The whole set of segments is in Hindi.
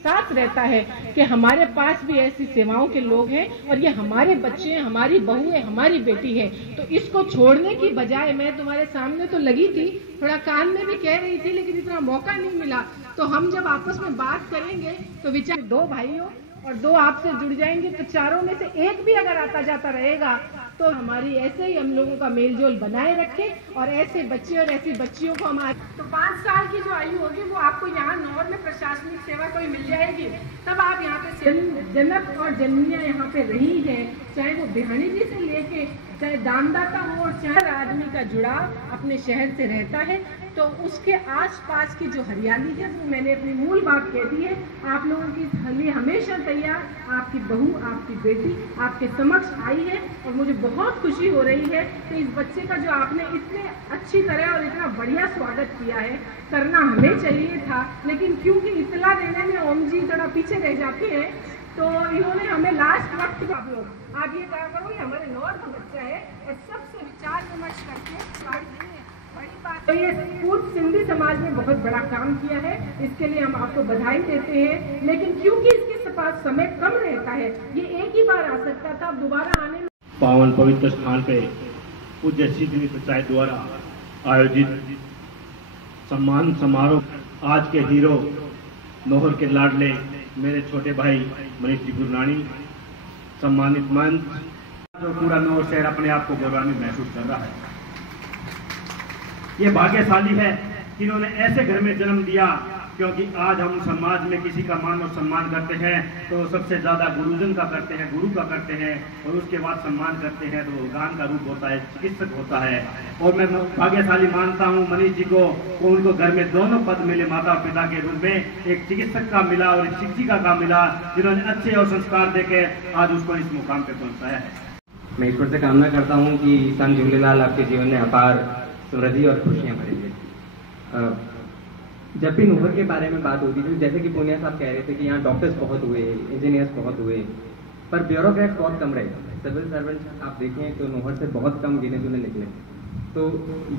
साथ रहता है कि हमारे पास भी ऐसी सेवाओं के लोग हैं और ये हमारे बच्चे हैं, हमारी बहू है, हमारी बेटी है। तो इसको छोड़ने की बजाय मैं तुम्हारे सामने तो लगी थी, थोड़ा कान में भी कह रही थी, लेकिन इतना मौका नहीं मिला। तो हम जब आपस में बात करेंगे तो विचार दो भाइयों और दो आपसे जुड़ जाएंगे, तो चारों में से एक भी अगर आता जाता रहेगा तो हमारी ऐसे ही हम लोगों का मेलजोल बनाए रखें और ऐसे बच्चे और ऐसी बच्चियों को हमारे तो 5 साल की जो आयु होगी वो आपको यहाँ नौर में प्रशासनिक सेवा कोई मिल जाएगी। तब आप यहाँ पे जनक और जननियाँ यहाँ पे रही है, चाहे वो बिहानी जी से लेके चाहे दानदाता हो और चाहे आदमी का जुड़ाव अपने शहर से रहता है, तो उसके आसपास की जो हरियाली है वो मैंने अपनी मूल बात कह दी है। आप लोगों की लिए हमेशा तैयार, आपकी बहू आपकी बेटी आपके समक्ष आई है और मुझे बहुत खुशी हो रही है कि इस बच्चे का जो आपने इतने अच्छी तरह और इतना बढ़िया स्वागत किया है, करना हमें चाहिए था, लेकिन क्योंकि इतला देने में ओम जी थोड़ा पीछे रह जाते हैं तो इन्होंने हमें लास्ट वक्त आप ये कहा करो ये हमारे नौर का बच्चा है और सबसे विचार विमर्श करके बड़ी बात तो ये पूर्व सिंधी समाज में बहुत बड़ा काम किया है, इसके लिए हम आपको बधाई देते हैं। लेकिन क्योंकि इसके पास समय कम रहता है, ये एक ही बार आ सकता था, अब दोबारा आने में पावन पवित्र स्थान पे पूज्य सिद्धि पंचायत द्वारा आयोजित सम्मान समारोह आज के हीरो नौहर के लाडले मेरे छोटे भाई मनीष जी गुरनानी सम्मानित मंच जो पूरा नौहर शहर अपने आप को गौरवान्वित महसूस कर रहा है। ये भाग्यशाली है जिन्होंने ऐसे घर में जन्म दिया, क्योंकि आज हम समाज में किसी का मान और सम्मान करते हैं तो सबसे ज्यादा गुरुजन का करते हैं, गुरु का करते हैं और उसके बाद सम्मान करते हैं तो गान का रूप होता है, चिकित्सक होता है। और मैं भाग्यशाली मानता हूँ मनीष जी को, उनको घर में दोनों पद मिले, माता और पिता के रूप में, एक चिकित्सक का मिला और एक शिक्षिका का मिला, जिन्होंने अच्छे और संस्कार देके आज उसको इस मुकाम पे पहुंचाया है। मैं ईश्वर से कामना करता हूँ कि संत झूलेलाल आपके जीवन में अपार समृद्धि और खुशियाँ भरेंगे। जब भी नौहर के बारे में बात होती थी, जैसे कि पूनिया साहब कह रहे थे कि यहाँ डॉक्टर्स बहुत हुए, इंजीनियर्स बहुत हुए, पर ब्यूरोक्रेट्स बहुत कम रहे। सिविल सर्वेंट आप देखें तो नौहर से बहुत कम गिने चुने निकले। तो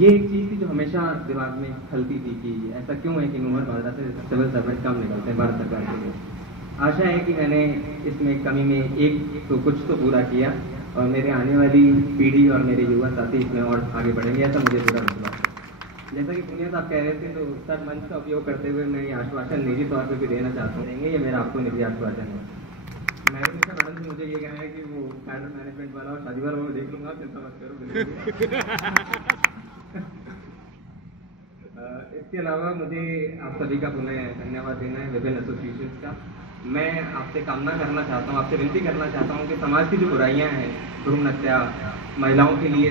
ये एक चीज़ थी जो हमेशा दिमाग में खलती थी कि ऐसा क्यों है कि नौहर भारत से सिविल सर्वेंट कम निकलते हैं भारत सरकार के लिए। आशा है कि मैंने इसमें कमी में एक तो कुछ तो पूरा किया और मेरे आने वाली पीढ़ी और मेरे युवा साथी इसमें और आगे बढ़ेंगे, ऐसा मुझे पूरा विश्वास है। जैसा कि पुनिया साहब कह रहे थे, तो सर मंच का उपयोग करते हुए मैं ये आश्वासन निजी तौर पर भी देना चाहता हूँ, ये मेरा आपको निजी आश्वासन है। मैडम से मुझे ये कहना है कि वो कैडर मैनेजमेंट वाला और शादी वाला वो देख लूंगा, चिंता मत करो। इसके अलावा मुझे आप सभी का पुनः धन्यवाद देना है, विभिन्न एसोसिएशन का। मैं आपसे कामना करना चाहता हूँ, आपसे विनती करना चाहता हूँ कि समाज की जो बुराइयाँ हैं, भ्रूण हत्या, महिलाओं के लिए